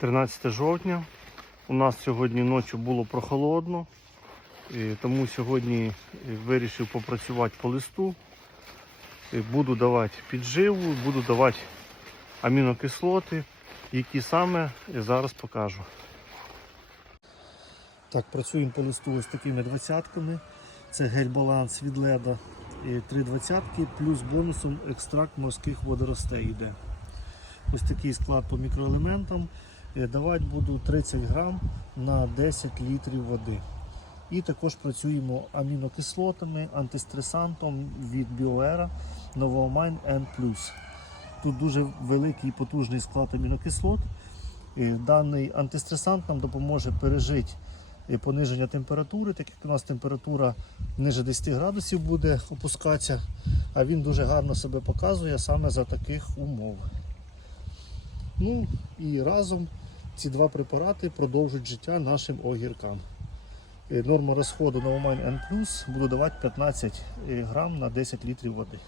13 жовтня. У нас сьогодні ночі було прохолодно, тому сьогодні вирішив попрацювати по листу. Буду давати підживу, буду давати амінокислоти, які саме зараз покажу. Так, працюємо по листу ось такими двадцятками. Це гель-баланс від леда. Три двадцятки, плюс бонусом екстракт морських водоростей йде. Ось такий склад по мікроелементам. Е, Давати буду 30 грам на 10 літрів води. І також працюємо амінокислотами, антистресантом від Біоера Novoamine N+. Тут дуже великий і потужний склад амінокислот. Е, Даний антистресант нам допоможе пережити е, пониження температури, так як у нас температура ниже 10 градусів буде опускатися, а він дуже гарно себе показує саме за таких умов. Ну і разом ці два препарати продовжують життя нашим огіркам. Е, Норма розходу омань N+, буду давати 15 грам на 10 літрів води.